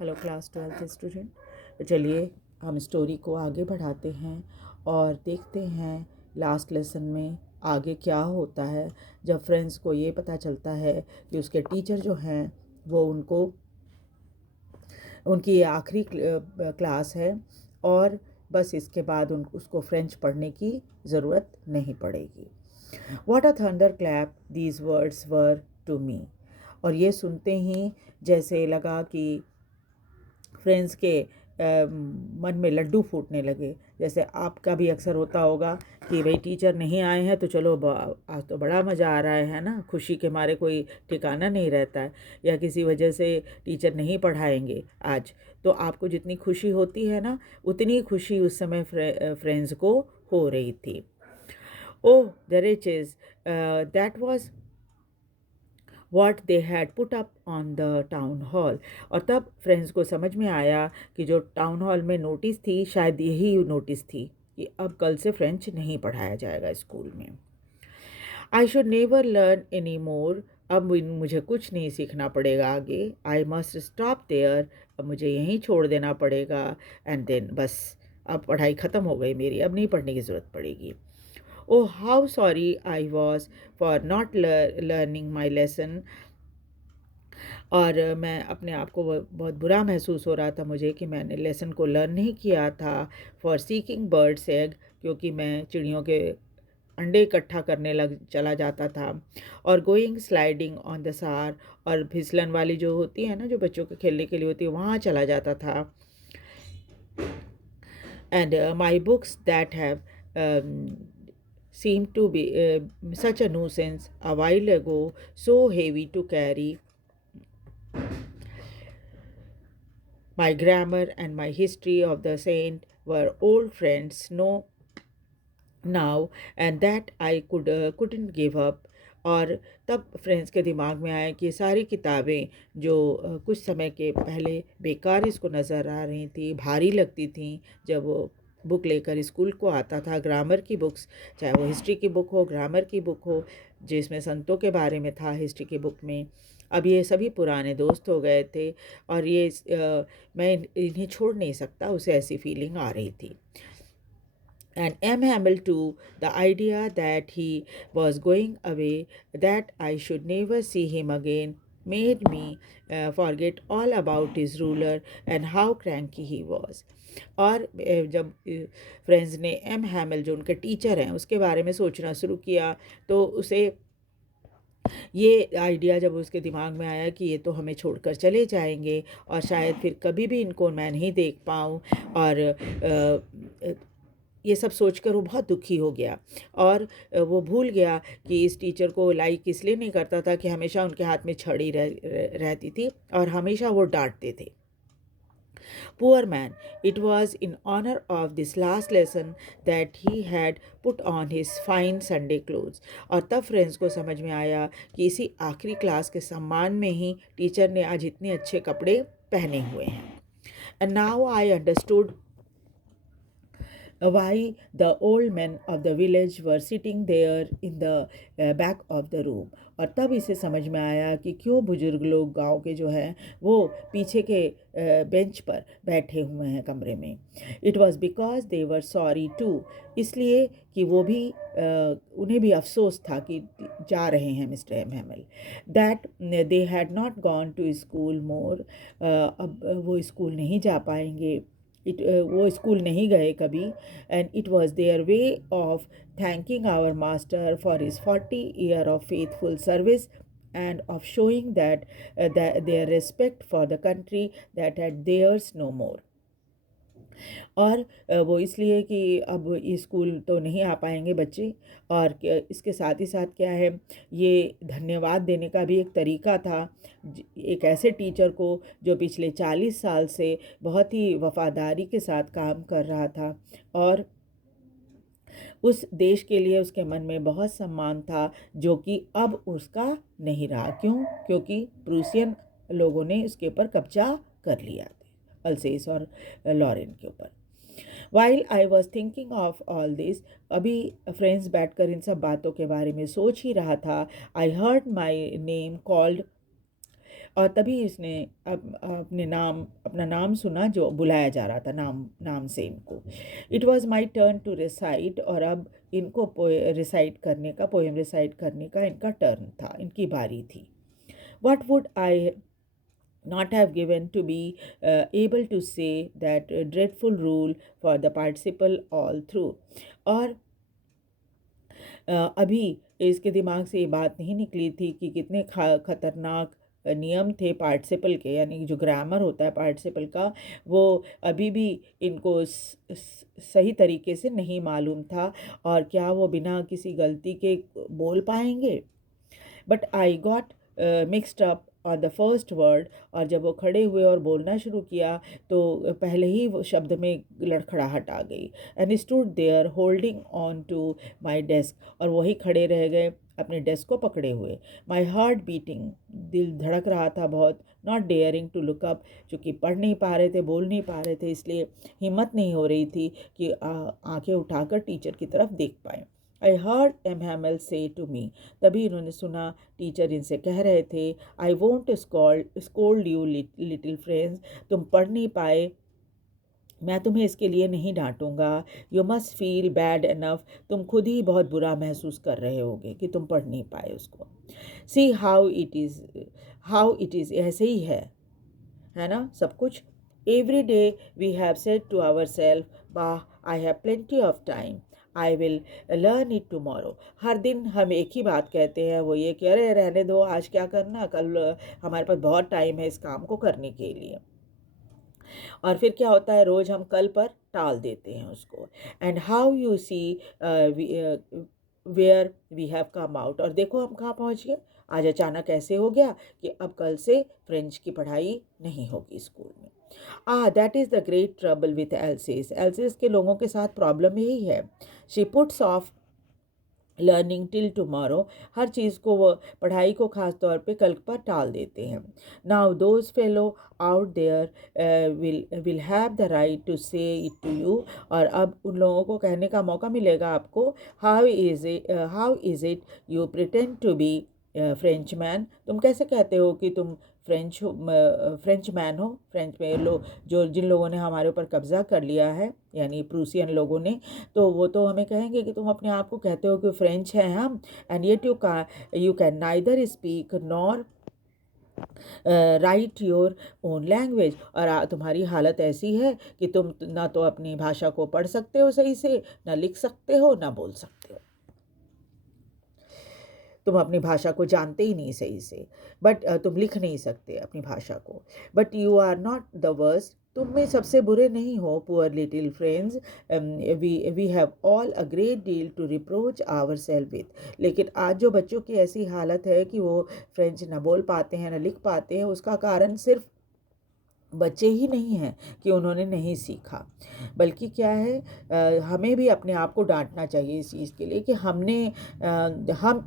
Hello class 12th student. तो चलिए हम स्टोरी को आगे बढ़ाते हैं और देखते हैं लास्ट लेसन में आगे क्या होता है जब फ्रेंड्स को ये पता चलता है कि उसके टीचर जो हैं वो उनकी ये आखिरी क्लास है और बस इसके बाद उसको फ्रेंच पढ़ने की ज़रूरत नहीं पड़ेगी। What a thunderclap these words were to me। और ये सुनते ही जैसे लगा कि फ्रेंड्स के मन में लड्डू फूटने लगे। जैसे आपका भी अक्सर होता होगा कि भाई टीचर नहीं आए हैं तो चलो आज तो बड़ा मज़ा आ रहा है ना, खुशी के मारे कोई ठिकाना नहीं रहता है, या किसी वजह से टीचर नहीं पढ़ाएंगे आज, तो आपको जितनी खुशी होती है ना उतनी खुशी उस समय फ्रेंड्स को हो रही थी। Oh the riches that was what they had put up on the town hall। और तब फ्रेंड्स को समझ में आया कि जो टाउन हॉल में नोटिस थी शायद यही नोटिस थी कि अब कल से फ्रेंच नहीं पढ़ाया जाएगा स्कूल में। I should never learn any more. अब मुझे कुछ नहीं सीखना पड़ेगा आगे। I must stop there. अब मुझे यहीं छोड़ देना पड़ेगा। एंड देन बस अब पढ़ाई ख़त्म हो गई मेरी, अब नहीं पढ़ने की ज़रूरत पड़ेगी। Oh, how sorry I was for not learning my lesson। और मैं अपने आप को बहुत बुरा महसूस हो रहा था मुझे कि मैंने लेसन को लर्न नहीं किया था। फॉर सीकिंग बर्ड्स एग, क्योंकि मैं चिड़ियों के अंडे इकट्ठा करने लग चला जाता था। और गोइंग स्लाइडिंग ऑन द सार, और फिसलन वाली जो होती है ना, जो बच्चों के खेलने के लिए होती है, वहाँ चला जाता था। And my books that have seemed to be such a nuisance a while ago, so heavy to carry। My grammar and my history of the saint were old friends now, and that I couldn't give up। और तब friends के दिमाग में आया कि ये सारी किताबें जो कुछ समय के पहले बेकार इसको नज़र आ रही थी, भारी लगती थी जब वो बुक लेकर स्कूल को आता था, ग्रामर की बुक्स, चाहे वो हिस्ट्री की बुक हो, ग्रामर की बुक हो, जिसमें संतों के बारे में था हिस्ट्री की बुक में, अब ये सभी पुराने दोस्त हो गए थे और मैं इन्हें छोड़ नहीं सकता, उसे ऐसी फीलिंग आ रही थी। And M. Hamill too, the idea that he was going away, that I should never see him again, made me forget all about his ruler and how cranky he was। और जब friends ने M हैमिल जो उनके teacher हैं उसके बारे में सोचना शुरू किया तो उसे ये आइडिया जब उसके दिमाग में आया कि ये तो हमें छोड़कर चले जाएंगे और शायद फिर कभी भी इनको मैं नहीं देख पाऊँ, और ये सब सोचकर वो बहुत दुखी हो गया। और वो भूल गया कि इस टीचर को लाइक इसलिए नहीं करता था कि हमेशा उनके हाथ में छड़ी रहती थी और हमेशा वो डांटते थे। Poor man, it was in honor of this last lesson that he had put on his fine Sunday clothes। और तब फ्रेंड्स को समझ में आया कि इसी आखिरी क्लास के सम्मान में ही टीचर ने आज इतने अच्छे कपड़े पहने हुए हैं। And now I understood why the old men of the village were sitting there in the back of the room। और तब इसे समझ में आया कि क्यों बुजुर्ग लोग गांव के जो हैं वो पीछे के बेंच पर बैठे हुए हैं कमरे में। It was because they were sorry too, इसलिए कि वो भी उन्हें भी अफसोस था कि जा रहे हैं mister M Hamel. That they had not gone to school more, अब वो स्कूल नहीं जा पाएंगे, वो स्कूल नहीं गए कभी। And it was their way of thanking our master for his 40 year of faithful service and of showing that their respect for the country that had theirs no more. और वो इसलिए कि अब स्कूल तो नहीं आ पाएंगे बच्चे, और इसके साथ ही साथ क्या है, ये धन्यवाद देने का भी एक तरीका था एक ऐसे टीचर को जो पिछले 40 साल से बहुत ही वफादारी के साथ काम कर रहा था और उस देश के लिए उसके मन में बहुत सम्मान था जो कि अब उसका नहीं रहा। क्यों? क्योंकि प्रूसियन लोगों ने उसके ऊपर कब्जा कर लिया, अल्सेस और लॉरेन के ऊपर। While I was thinking of all this, अभी फ्रेंड्स बैठकर इन सब बातों के बारे में सोच ही रहा था, I heard my name called और तभी इसने अपना नाम सुना जो बुलाया जा रहा था नाम नाम से इनको। It was my turn to recite, और अब इनको रिसाइट करने का, पोएम रिसाइट करने का इनका टर्न था, इनकी बारी थी। What would I not have given to be able to say that dreadful rule for the participle all through? और अभी इसके दिमाग से ये बात नहीं निकली थी कि कितने खतरनाक नियम थे पार्टिसिपल के, यानी जो ग्रामर होता है पार्टिसिपल का, वो अभी भी इनको सही तरीके से नहीं मालूम था, और क्या वो बिना किसी गलती के बोल पाएंगे। But I got mixed up on the first word, और जब वो खड़े हुए और बोलना शुरू किया तो पहले ही वो शब्द में लड़खड़ाहट आ गई। And stood there holding on to my desk, और वही खड़े रह गए अपने डेस्क को पकड़े हुए। माई हार्ट बीटिंग, दिल धड़क रहा था बहुत। Not daring to look up, चूँकि पढ़ नहीं पा रहे थे, बोल नहीं पा रहे थे, इसलिए हिम्मत नहीं हो रही थी कि आंखें उठाकर टीचर की तरफ देख पाएँ। आई हर्ड एम हैमल से टू मी, तभी इन्होंने सुना टीचर इनसे कह रहे थे, I won't scold you little friends, तुम पढ़ नहीं पाए, मैं तुम्हें इसके लिए नहीं डांटूंगा। You must feel bad enough, तुम खुद ही बहुत बुरा महसूस कर रहे होगे कि तुम पढ़ नहीं पाए उसको। सी हाउ इट इज़, ऐसे ही है ना सब कुछ। Every day we have said to our self, वाह I have plenty of time, I will learn it tomorrow. हर दिन हम एक ही बात कहते हैं, वो ये कि अरे रहने दो, आज क्या करना, कल हमारे पास बहुत टाइम है इस काम को करने के लिए। और फिर क्या होता है, रोज़ हम कल पर टाल देते हैं उसको। And how you see where we have come out, और देखो हम कहाँ पहुँच गए। आज अचानक ऐसे हो गया कि अब कल से फ्रेंच की पढ़ाई नहीं होगी स्कूल में। That is the great trouble with Alsace के लोगों के साथ प्रॉब्लम यही है। She puts off learning till tomorrow, हर चीज़ को, वो पढ़ाई को ख़ास तौर पे कल पर टाल देते हैं। Now those fellow out there will have the right to say it to you, और अब उन लोगों को कहने का मौका मिलेगा आपको। How is it you pretend to be French man, तुम कैसे कहते हो कि तुम फ्रेंच मैन हो। फ्रेंच में लोग, जिन लोगों ने हमारे ऊपर कब्ज़ा कर लिया है, यानी प्रूसियन लोगों ने, तो वो तो हमें कहेंगे कि तुम अपने आप को कहते हो कि फ्रेंच हैं हम, and yet you can neither speak nor right your own language, और तुम्हारी हालत ऐसी है कि तुम ना तो अपनी भाषा को पढ़ सकते हो सही से, ना लिख सकते हो, ना बोल सकते हो। तुम अपनी भाषा को जानते ही नहीं सही से, बट तुम लिख नहीं सकते अपनी भाषा को। But you are not the worst, तुम में सबसे बुरे नहीं हो। Poor little friends, we have all a great deal to reproach our self with, लेकिन आज जो बच्चों की ऐसी हालत है कि वो फ्रेंच ना बोल पाते हैं, ना लिख पाते हैं, उसका कारण सिर्फ बच्चे ही नहीं हैं कि उन्होंने नहीं सीखा, बल्कि क्या है, हमें भी अपने आप को डांटना चाहिए इस चीज़ के लिए कि हम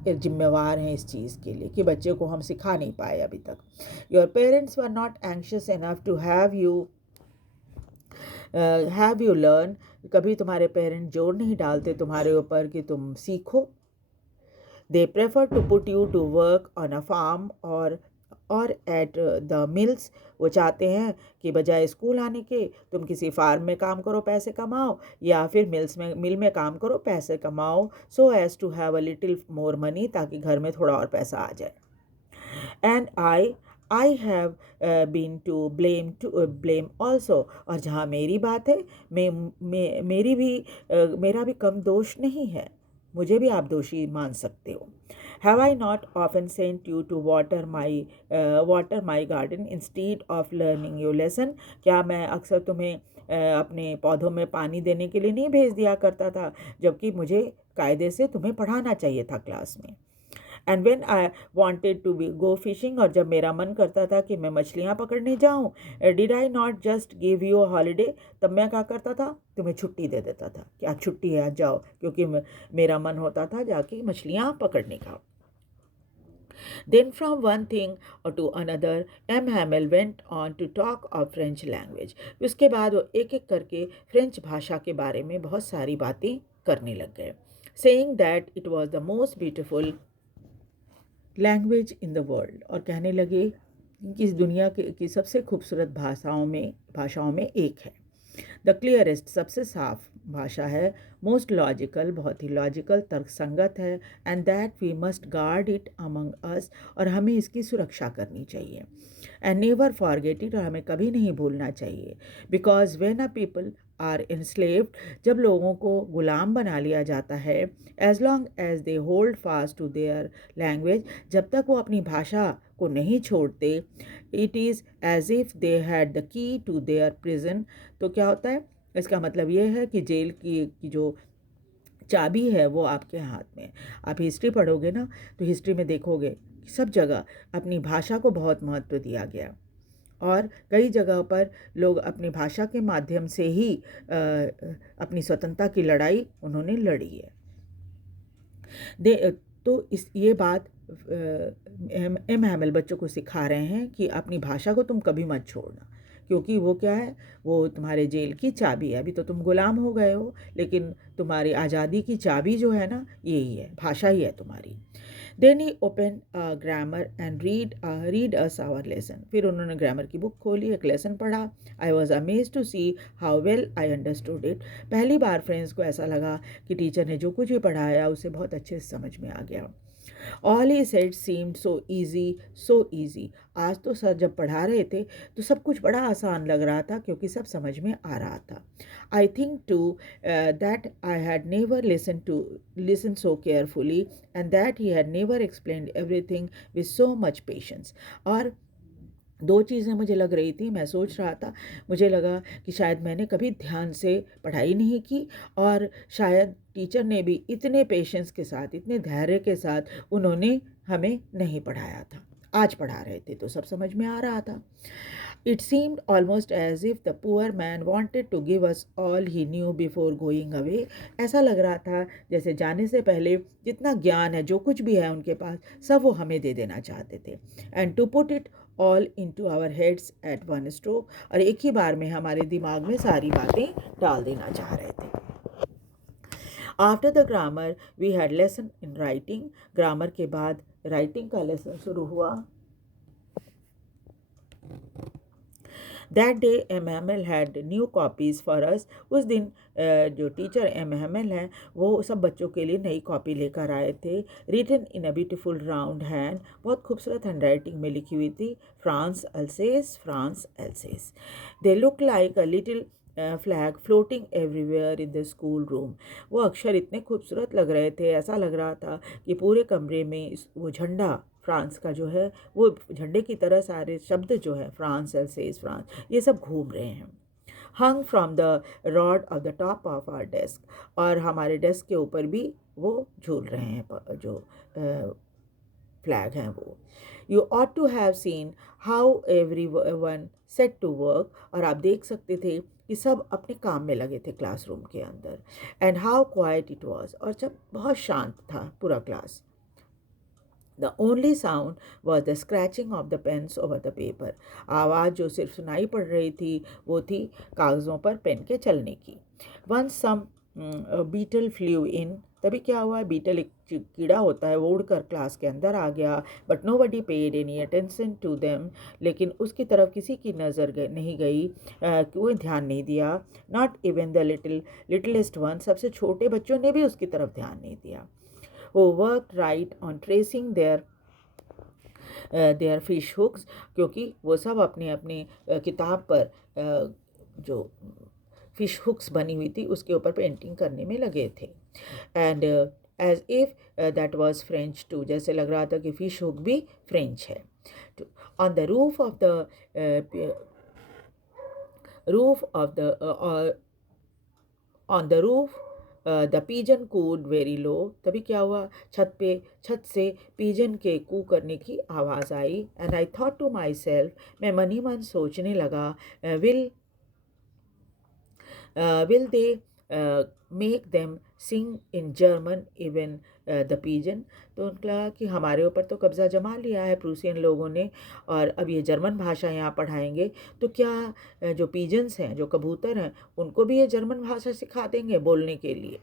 जिम्मेवार हैं इस चीज़ के लिए कि बच्चे को हम सिखा नहीं पाए अभी तक। Your parents were not anxious enough to have you learn, कभी तुम्हारे पेरेंट्स जोर नहीं डालते तुम्हारे ऊपर कि तुम सीखो। They prefer to put you to work on a farm और एट द मिल्स, वो चाहते हैं कि बजाय स्कूल आने के तुम किसी फार्म में काम करो पैसे कमाओ, या फिर मिल में काम करो पैसे कमाओ, so as to have a little more money, ताकि घर में थोड़ा और पैसा आ जाए। And I have been to blame also, और जहाँ मेरी बात है, मेरा भी कम दोष नहीं है, मुझे भी आप दोषी मान सकते हो। Have I not often sent you to water my garden instead of learning your lesson, क्या मैं अक्सर तुम्हें अपने पौधों में पानी देने के लिए नहीं भेज दिया करता था, जबकि मुझे कायदे से तुम्हें पढ़ाना चाहिए था क्लास में। And when I wanted to be go fishing, और जब मेरा मन करता था कि मैं मछलियाँ पकड़ने जाऊँ, did I not just give you a holiday, तब मैं क्या करता था, तुम्हें छुट्टी दे देता था कि आज छुट्टी है, आज जाओ, क्योंकि मेरा मन होता था जाके मछलियाँ पकड़ने का। Then from one thing or to another, M. Hamel went on to talk of French language. उसके बाद वो एक एक करके फ्रेंच भाषा के बारे में बहुत सारी बातें करने लग गए, saying that it was the most beautiful language in the world, और कहने लगे कि इस दुनिया की सबसे खूबसूरत भाषाओं में एक है। द क्लियरेस्ट सबसे साफ भाषा है, मोस्ट लॉजिकल बहुत ही लॉजिकल तर्कसंगत है, and that we must guard it among us और हमें इसकी सुरक्षा करनी चाहिए। एंड नेवर फॉरगेट इट और हमें कभी नहीं भूलना चाहिए। Because when a people are enslaved जब लोगों को गुलाम बना लिया जाता है, as long as they hold fast to their language जब तक वो अपनी भाषा को नहीं छोड़ते, it is as if they had the key to their prison. तो क्या होता है, इसका मतलब ये है कि जेल की जो चाबी है वो आपके हाथ में। आप हिस्ट्री पढ़ोगे ना तो हिस्ट्री में देखोगे कि सब जगह अपनी भाषा को बहुत महत्व दिया गया और कई जगह पर लोग अपनी भाषा के माध्यम से ही अपनी स्वतंत्रता की लड़ाई उन्होंने लड़ी है। तो इस ये बात एम हैमिल बच्चों को सिखा रहे हैं कि अपनी भाषा को तुम कभी मत छोड़ना, क्योंकि वो क्या है, वो तुम्हारे जेल की चाबी है। अभी तो तुम गुलाम हो गए हो, लेकिन तुम्हारी आज़ादी की चाबी जो है ना, यही है, भाषा ही है तुम्हारी। Then he open grammar and read us our lesson. फिर उन्होंने ग्रामर की बुक खोली, एक लेसन पढ़ा। I was amaze to see how well I understood it. पहली बार फ्रेंड्स को ऐसा लगा कि टीचर ने जो कुछ भी पढ़ाया उसे बहुत अच्छे से समझ में आ गया। All he said seemed so easy. आज तो सर जब पढ़ा रहे थे तो सब कुछ बड़ा आसान लग रहा था, क्योंकि सब समझ में आ रहा था। I think to that I had never listen so carefully and that he had never explained everything with so much patience. और दो चीज़ें मुझे लग रही थी, मैं सोच रहा था, मुझे लगा कि शायद मैंने कभी ध्यान से पढ़ाई नहीं की और शायद टीचर ने भी इतने पेशेंस के साथ, इतने धैर्य के साथ उन्होंने हमें नहीं पढ़ाया था। आज पढ़ा रहे थे तो सब समझ में आ रहा था। It seemed almost as if the poor man wanted to give us all he knew before going away. ऐसा लग रहा था जैसे जाने से पहले जितना ज्ञान है, जो कुछ भी है उनके पास, सब वो हमें दे देना चाहते थे। And to put it all into our heads at one stroke, और एक ही बार में हमारे दिमाग में सारी बातें डाल देना चाह रहे थे। After the grammar we had lesson in writing. Grammar के बाद राइटिंग का लेसन शुरू हुआ। That day M Hamel had new copies for us. उस दिन जो टीचर एम हैमिल हैं वो सब बच्चों के लिए नई कॉपी लेकर आए थे। Written in a beautiful round hand, बहुत खूबसूरत हैंड राइटिंग में लिखी हुई थी, France Alsace. They look like a little flag floating everywhere in the school room. वो अक्षर इतने खूबसूरत लग रहे थे, ऐसा लग रहा था कि पूरे कमरे में वो झंडा फ्रांस का जो है, वो झंडे की तरह सारे शब्द जो है, फ्रांस एल्सेस फ्रांस, ये सब घूम रहे हैं। Hung from the rod of the top of our desk, और हमारे डेस्क के ऊपर भी वो झूल रहे हैं जो फ्लैग हैं वो। You ought to have seen how every one set to work, और आप देख सकते थे कि सब अपने काम में लगे थे क्लासरूम के अंदर। And how quite it was, और जब बहुत शांत था पूरा class. The only sound was the scratching of the pens over the paper. आवाज़ जो सिर्फ सुनाई पड़ रही थी वो थी कागज़ों पर पेन के चलने की। Once some beetle flew in, तभी क्या हुआ, बीटल एक कीड़ा होता है, वो उड़कर क्लास के अंदर आ गया। But nobody paid any attention to them, लेकिन उसकी तरफ किसी की नज़र नहीं गई, कोई ध्यान नहीं दिया। Not even the littlest one, सबसे छोटे बच्चों ने भी उसकी तरफ ध्यान नहीं दिया। who worked right on tracing their fish hooks, क्योंकि वो सब अपने अपने किताब पर जो फिश हुक्स बनी हुई थी उसके ऊपर पेंटिंग करने में लगे थे। And as if that was French too, जैसे लग रहा था कि फिश हुक भी फ्रेंच है। On the roof of the roof the pigeon cooed very low, तभी क्या हुआ, छत से पीजन के कू करने की आवाज़ आई। And I thought to my self, मैं मन ही मन सोचने लगा, will they make them sing in German even the pigeon. तो उनको लगा कि हमारे ऊपर तो कब्ज़ा जमा लिया है प्रूसियन लोगों ने, और अब ये जर्मन भाषा यहाँ पढ़ाएंगे, तो क्या जो पीजन्स हैं, जो कबूतर हैं, उनको भी ये जर्मन भाषा सिखा देंगे बोलने के लिए।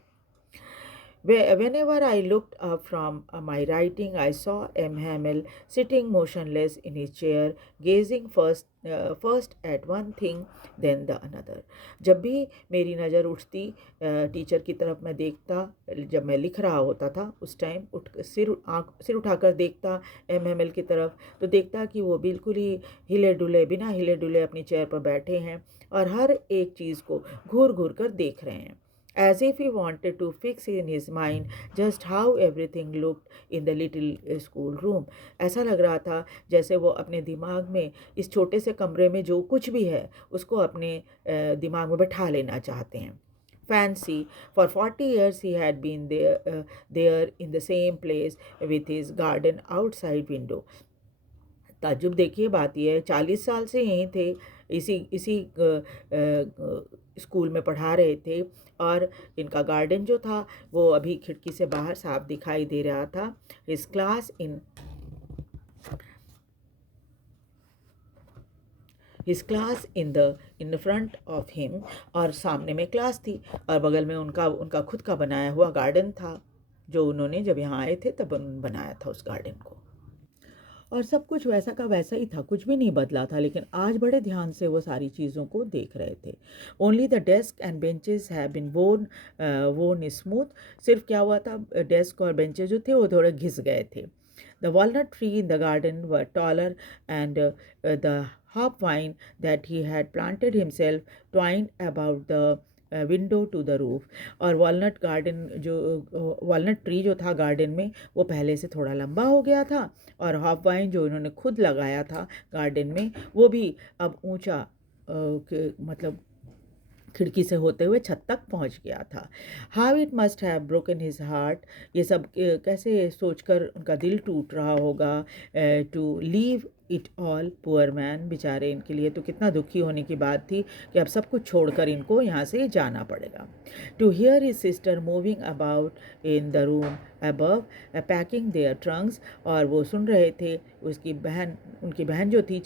Whenever I looked up from my writing, I saw M. Hamill sitting motionless in his chair, gazing first at one thing, then the another. जब भी मेरी नज़र उठती टीचर की तरफ मैं देखता, जब मैं लिख रहा होता था उस टाइम सिर उठाकर देखता एम हैमिल की तरफ, तो देखता कि वो बिल्कुल ही हिले डुले बिना हिले डुले अपनी चेयर पर बैठे हैं और हर एक चीज़ को घूर घूर कर देख रहे हैं, as if he wanted to fix in his mind just how everything looked in the little school room. ऐसा लग रहा था जैसे वो अपने दिमाग में इस छोटे से कमरे में जो कुछ भी है उसको अपने दिमाग में बैठा लेना चाहते हैं. Fancy, for 40 years he had been there in the same place with his garden outside window. ताज्जुब देखिए, बात यह है 40 साल से यहीं थे, इसी इसी स्कूल में पढ़ा रहे थे और इनका गार्डन जो था वो अभी खिड़की से बाहर साफ दिखाई दे रहा था. His class in front of him, और सामने में क्लास थी और बगल में उनका खुद का बनाया हुआ गार्डन था जो उन्होंने जब यहाँ आए थे तब उन्होंने बनाया था उस गार्डन को. और सब कुछ वैसा का वैसा ही था, कुछ भी नहीं बदला था, लेकिन आज बड़े ध्यान से वो सारी चीज़ों को देख रहे थे. Only the desk and benches have been worn smooth. सिर्फ क्या हुआ था, डेस्क और बेंचेस जो थे वो थोड़े घिस गए थे. The walnut tree in the garden were taller and the hop vine that he had planted himself twined about the window to the roof. और वॉलनट ट्री जो था गार्डन में वो पहले से थोड़ा लंबा हो गया था और हॉप वाइन जो इन्होंने खुद लगाया था गार्डन में वो भी अब ऊंचा मतलब खिड़की से होते हुए छत तक पहुंच गया था. How it must have broken his heart. ये सब कैसे सोचकर उनका दिल टूट रहा होगा. To leave it all, poor man, बेचारे इनके लिए तो कितना दुखी होने की बात थी कि अब सब कुछ छोड़कर इनको यहाँ से जाना पड़ेगा. To hear his sister moving about in the room above packing their trunks. और वो सुन रहे थे उनकी बहन जो थी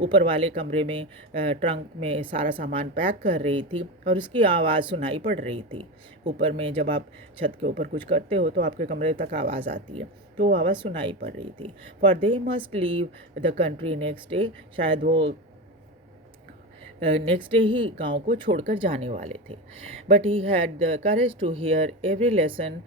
ऊपर वाले कमरे में ट्रंक में सारा सामान पैक कर रही थी और उसकी आवाज़ सुनाई पड़ रही थी. ऊपर में जब आप छत के ऊपर कुछ करते हो तो आपके कमरे तक आवाज़ आती है, तो आवाज़ सुनाई पड़ रही थी. For they must leave the country next day. शायद वो नेक्स्ट डे ही गांव को छोड़कर जाने वाले थे. But he had the courage to hear every lesson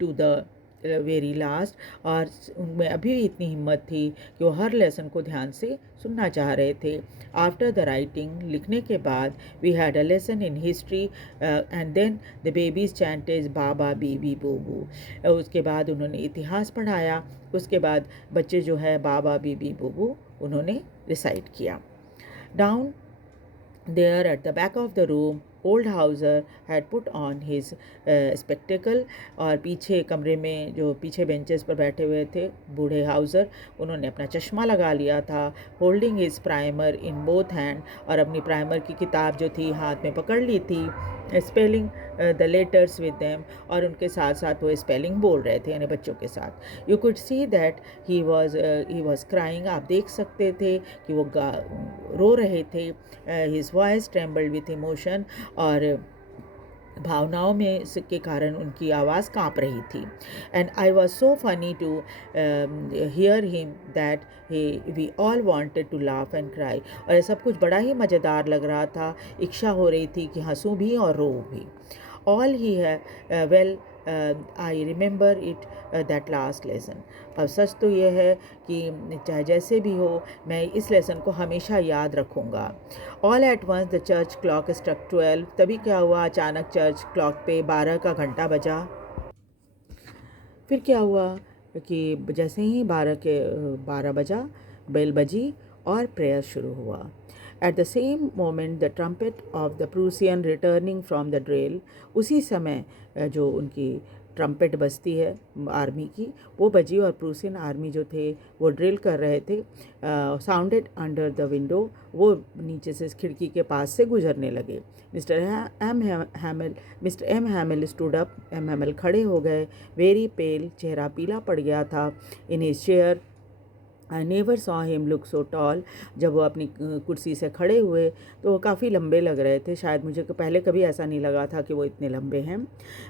to the very last. और उनमें अभी भी इतनी हिम्मत थी कि वो हर लेसन को ध्यान से सुनना चाह रहे थे. आफ्टर द राइटिंग, लिखने के बाद, we had a lesson in history and then the babies chanted बाबा बीबी बोबू. उसके बाद उन्होंने इतिहास पढ़ाया, उसके बाद बच्चे जो है बाबा बीबी बोबू उन्होंने रिसाइट किया. Down there at the back of the room, old Hauser had put on his spectacle. और पीछे कमरे में जो पीछे बेंचेस पर बैठे हुए थे बूढ़े हाउज़र, उन्होंने अपना चश्मा लगा लिया था. Holding his primer in both hand. और अपनी प्राइमर की किताब जो थी हाथ में पकड़ ली थी. Spelling the letters with them. और उनके साथ साथ वो स्पेलिंग बोल रहे थे यानी बच्चों के साथ. You could see that he was crying. आप देख सकते थे कि वो रो रहे थे. His voice trembled with emotion. और भावनाओं में के कारण उनकी आवाज़ काँप रही थी. And I was so funny to hear him that we all wanted to laugh and cry. और ये सब कुछ बड़ा ही मज़ेदार लग रहा था. इच्छा हो रही थी कि हंसूं भी और रो भी. ऑल ही है well I remember it that last lesson. अब सच तो ये है कि चाहे जैसे भी हो मैं इस लेसन को हमेशा याद रखूँगा. All at once the church clock struck 12. तभी क्या हुआ, अचानक चर्च क्लॉक पे 12 का घंटा बजा. फिर क्या हुआ कि जैसे ही 12 बजा, बेल बजी और प्रेयर शुरू हुआ. At the same moment, the trumpet of the Prussian returning from the drill. उसी समय जो उनकी ट्रम्पेट बजती है आर्मी की, वो बजी और प्रूसियन आर्मी जो थे वो ड्रिल कर रहे थे. Sounded under the window. वो नीचे से खिड़की के पास से गुजरने लगे. Mister M हैमिल stood up. M हैमिल खड़े हो गए. वेरी पेल, चेहरा पीला पड़ गया था. In his chair I never saw him look so tall. जब वो अपनी कुर्सी से खड़े हुए तो वो काफ़ी लंबे लग रहे थे। शायद मुझे पहले कभी ऐसा नहीं लगा था कि वो इतने लंबे हैं।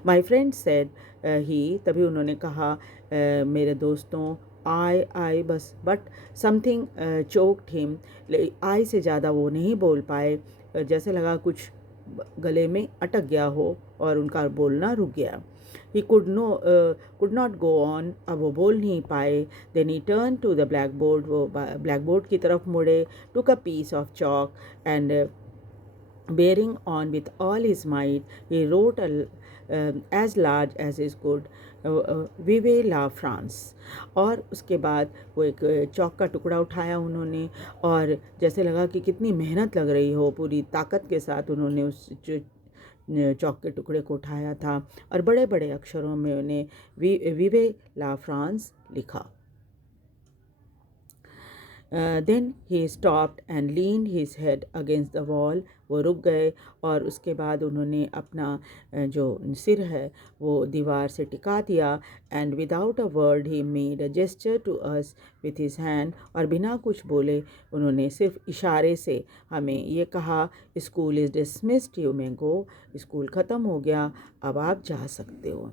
माई फ्रेंड सेड ही, तभी उन्होंने कहा मेरे दोस्तों, आई बस, बट समथिंग चोक्ड हिम। आई से ज़्यादा वो नहीं बोल पाए। जैसे लगा कुछ गले में अटक गया हो और उनका बोलना रुक गया। He could not go on, अब वो बोल नहीं पाए। Then he turned to the blackboard, वो blackboard की तरफ मुड़े, took a piece of chalk and bearing on with all his might, he wrote as large as he could, विवे ला फ्रांस। और उसके बाद वो एक चौक का टुकड़ा उठाया उन्होंने, और जैसे लगा कि कितनी मेहनत लग रही हो, पूरी ताकत के साथ उन्होंने उस चौक के टुकड़े को उठाया था और बड़े बड़े अक्षरों में उन्हें विवे ला फ्रांस लिखा। Then he stopped and leaned his head against the wall. वो रुक गए और उसके बाद उन्होंने अपना जो सिर है वो दीवार से टिका दिया। And without a word he made a gesture to us with his hand, और बिना कुछ बोले उन्होंने सिर्फ इशारे से हमें ये कहा, school is dismissed, you may go. School ख़त्म हो गया, अब आप जा सकते हो।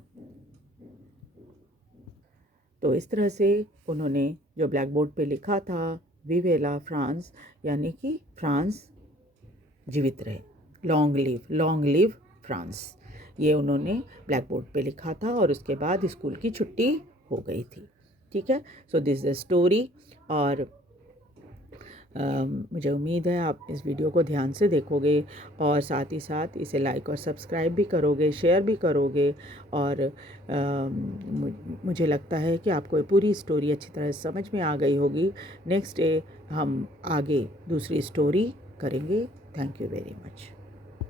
तो इस तरह से उन्होंने जो ब्लैक बोर्ड पे लिखा था विवे ला फ्रांस, यानी कि फ्रांस जीवित रहे, लॉन्ग लिव फ्रांस, ये उन्होंने ब्लैक बोर्ड पे लिखा था और उसके बाद स्कूल की छुट्टी हो गई थी। ठीक है, सो दिस द स्टोरी। और मुझे उम्मीद है आप इस वीडियो को ध्यान से देखोगे और साथ ही साथ इसे लाइक और सब्सक्राइब भी करोगे, शेयर भी करोगे। और मुझे लगता है कि आपको ये पूरी स्टोरी अच्छी तरह से समझ में आ गई होगी। नेक्स्ट डे हम आगे दूसरी स्टोरी करेंगे। Thank you very much.